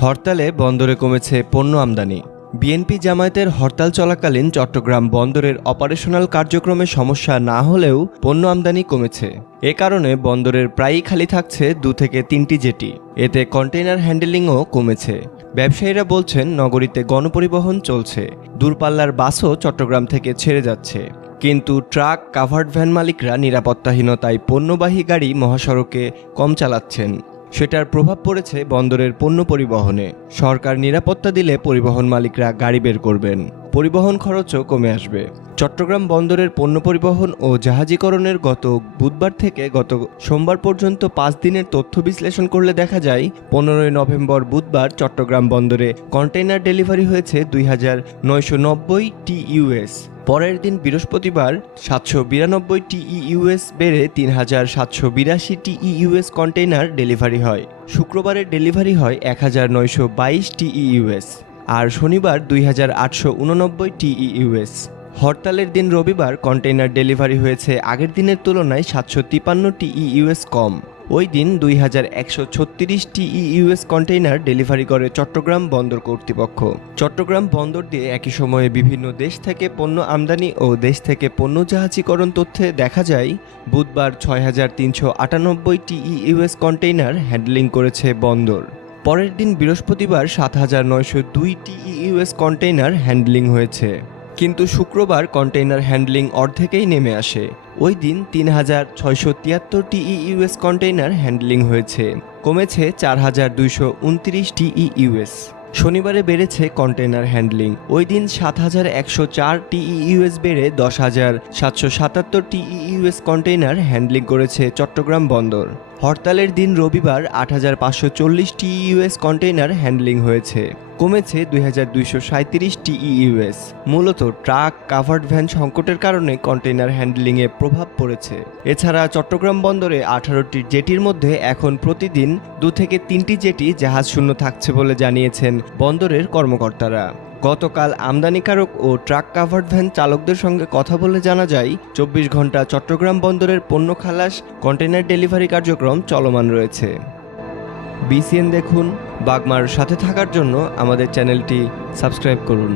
হরতালে বন্দরে কমেছে পণ্য আমদানি। বিএনপি জামায়াতের হরতাল চলাকালীন চট্টগ্রাম বন্দরের অপারেশনাল কার্যক্রমে সমস্যা না হলেও পণ্য আমদানি কমেছে। এ কারণে বন্দরের প্রায়ই খালি থাকছে 2 থেকে 3টি জেটি। এতে কন্টেইনার হ্যান্ডেলিংও কমেছে। ব্যবসায়ীরা বলছেন, নগরীতে গণপরিবহন চলছে, দূরপাল্লার বাসও চট্টগ্রাম থেকে ছেড়ে যাচ্ছে। কিন্তু ট্রাক, কাভার্ড ভ্যান মালিকরা নিরাপত্তাহীনতায় পণ্যবাহী গাড়ি মহাসড়কে কম চালাচ্ছেন। সেটার প্রভাব পড়েছে বন্দরের পণ্য পরিবহনে। সরকার নিরাপত্তা দিলে পরিবহন মালিকরা গাড়ি বের করবেন, পরিবহন খরচও কমে আসবে। চট্টগ্রাম বন্দরের পণ্য পরিবহন ও জাহাজীকরণের গত বুধবার থেকে গত সোমবার পর্যন্ত 5 দিনের তথ্য বিশ্লেষণ করলে দেখা যায়, 15 নভেম্বর বুধবার চট্টগ্রাম বন্দরে কন্টেইনার ডেলিভারি হয়েছে 2990 TEUS। পরের দিন বৃহস্পতিবার 792 TEUS বেড়ে 3782 TEUS কন্টেইনার ডেলিভারি হয়। শুক্রবারের ডেলিভারি হয় 1922 TEUS, আর শনিবার 2889 TEUS। হরতালের দিন রবিবার কন্টেইনার ডেলিভারি হয়েছে আগের দিনের তুলনায় 753 TEUS কম। ওই দিন 2136 TEUS কন্টেইনার ডেলিভারি করে চট্টগ্রাম বন্দর কর্তৃপক্ষ। চট্টগ্রাম বন্দর দিয়ে একই সময়ে বিভিন্ন দেশ থেকে পণ্য আমদানি ও দেশ থেকে পণ্য জাহাজীকরণ তথ্যে দেখা যায়, বুধবার 6398 TEUS কন্টেইনার হ্যান্ডলিং করেছে বন্দর। পরের দিন বৃহস্পতিবার 7902 TEUS কন্টেইনার হ্যান্ডলিং হয়েছে। কিন্তু শুক্রবার কন্টেইনার হ্যান্ডলিং অর্ধেকেই নেমে আসে। ওই দিন 3673 TEUS কন্টেইনার হ্যান্ডলিং হয়েছে, কমেছে 4229 TEUS। শনিবারে বেড়েছে কন্টেইনার হ্যান্ডলিং। ওই দিন 7104 TEUS বেড়ে 10777 TEUS কন্টেইনার হ্যান্ডলিং করেছে চট্টগ্রাম বন্দর। হরতালের দিন রবিবার 8540 TEUS কন্টেইনার হ্যান্ডলিং হয়েছে, কমেছে 2237 TEUS। মূলত ট্রাক, কাভার্ড ভ্যান সংকটের কারণে কন্টেইনার হ্যান্ডলিংয়ে প্রভাব পড়েছে। এছাড়া চট্টগ্রাম বন্দরে 18টি জেটির মধ্যে এখন প্রতিদিন 2 থেকে 3টি জেটি জাহাজ শূন্য থাকছে বলে জানিয়েছেন বন্দরের কর্মকর্তারা। গতকাল আমদানিকারক ও ট্রাক, কাভার্ড ভ্যান চালকদের সঙ্গে কথা বলে জানা যায়, 24 ঘন্টা চট্টগ্রাম বন্দরের পণ্য খালাস, কন্টেইনার ডেলিভারি কার্যক্রম চলমান রয়েছে। BCN দেখুন। বাগমার সাথে থাকার জন্য আমাদের চ্যানেলটি সাবস্ক্রাইব করুন।